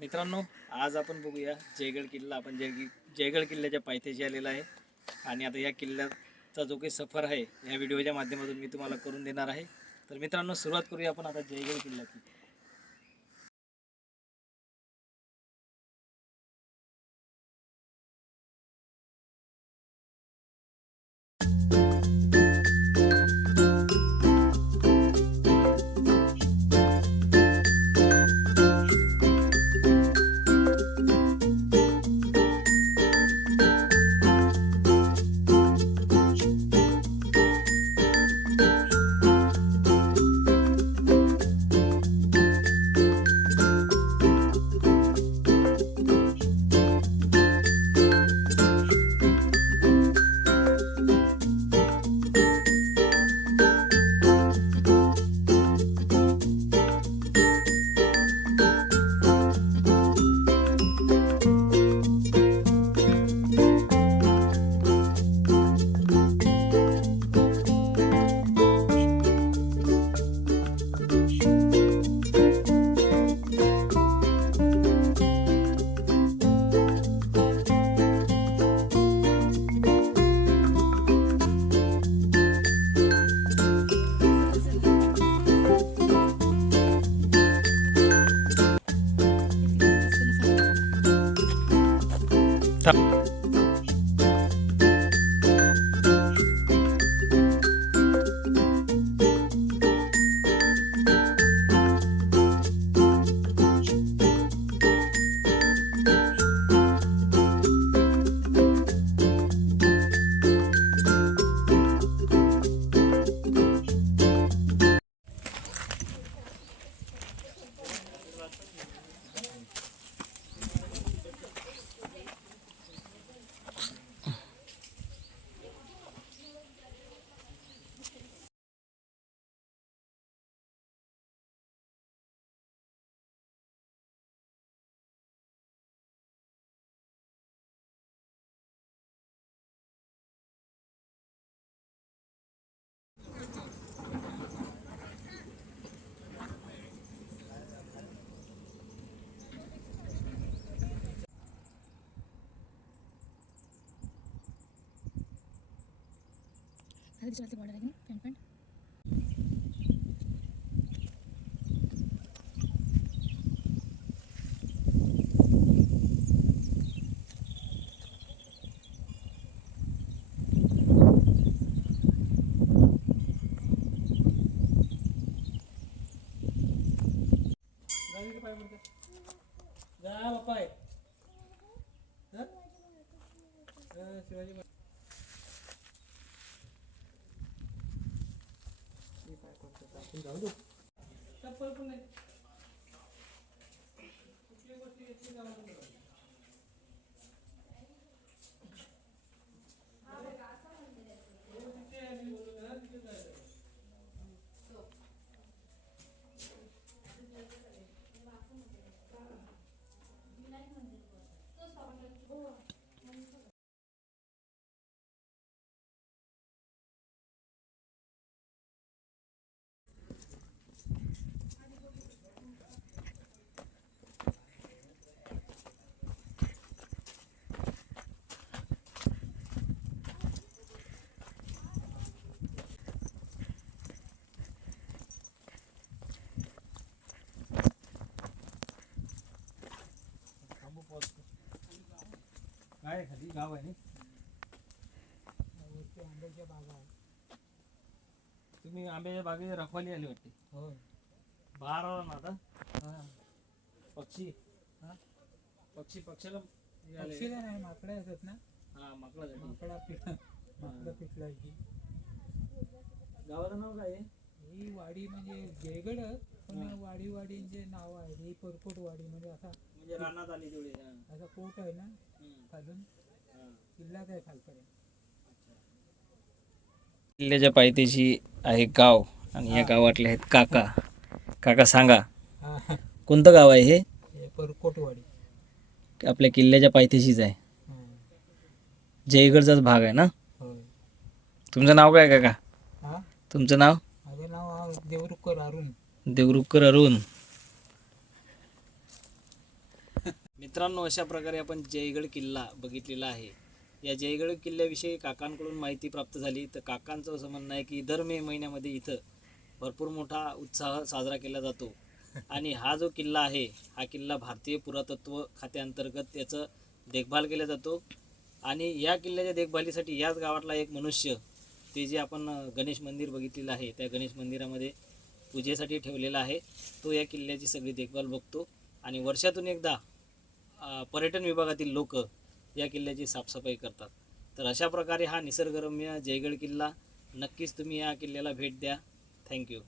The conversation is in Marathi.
मित्रांनो, आज आपण बघूया जयगड किल्ला. आपण जयगड किल्ल्याच्या पायथ्याशी आलेला आहे आणि आता या किल्ल्याचा जो काही सफर आहे या व्हिडिओच्या माध्यमातून मी तुम्हाला करून देणार आहे. तर मित्रांनो, सुरुवात करूया आपण आता जयगड किल्ल्याची. बॉर्डर आहे फ्रंट शिवाजी चप्पल पण नाही. काय खाली गाव आहे. आंब्याच्या बागा आहे. तुम्ही आंब्याच्या बागेत रखवाली आली वाटते. हो, बाहेर आला ना आता. पक्षी पक्षाला पक्षीला नाही, माकडे असत ना. हा, माकडासाठी. माकडं पिकलं की. गावाचं नाव काय आहे? ही वाडी म्हणजे जयगड, पण वाडींचे नाव आहे. ही परकोट वाडी म्हणजे असा म्हणजे रानात आली तेवढी. असा कोट आहे ना खालून, किल्लाच आहे खालपर्यंत. किल्ल्याच्या पायथ्याशी आहे गाव आणि या गावातले आहेत काका. काका सांगा, कोणतं गाव आहे हे? परकोटवाडी आपल्या किल्ल्याच्या पायथ्याशीच आहे. जयगडचाच भाग आहे ना. होय. तुमचं नाव काय काका? तुमचं नाव? माझं नाव देवरुखकर अरुण. देवरुखकर अरुण. मित्रांनो, अशा प्रकारे आपण जयगड किल्ला बघितलेला आहे. या जयगड किल्ल्याविषयी काकांकडून माहिती प्राप्त झाली. तर काकांचं असं म्हणणं आहे की दर मे महिन्यामध्ये इथं भरपूर मोठा उत्साह साजरा केला जातो. आणि हा जो किल्ला आहे, हा किल्ला भारतीय पुरातत्व खात्याअंतर्गत याचं देखभाल केला जातो. आणि या किल्ल्याच्या देखभालीसाठी याच गावातला एक मनुष्य, ते जे आपण गणेश मंदिर बघितलेलं आहे, त्या गणेश मंदिरामध्ये पूजेसाठी ठेवलेला आहे, तो या किल्ल्याची सगळी देखभाल बघतो. आणि वर्षातून एकदा पर्यटन विभागातील लोक या किल्ल्याची साफसफाई करतात. तर अशा प्रकारे हा निसर्गरम्य जयगड किल्ला, नक्कीच तुम्ही या किल्ल्याला भेट द्या. थँक्यू.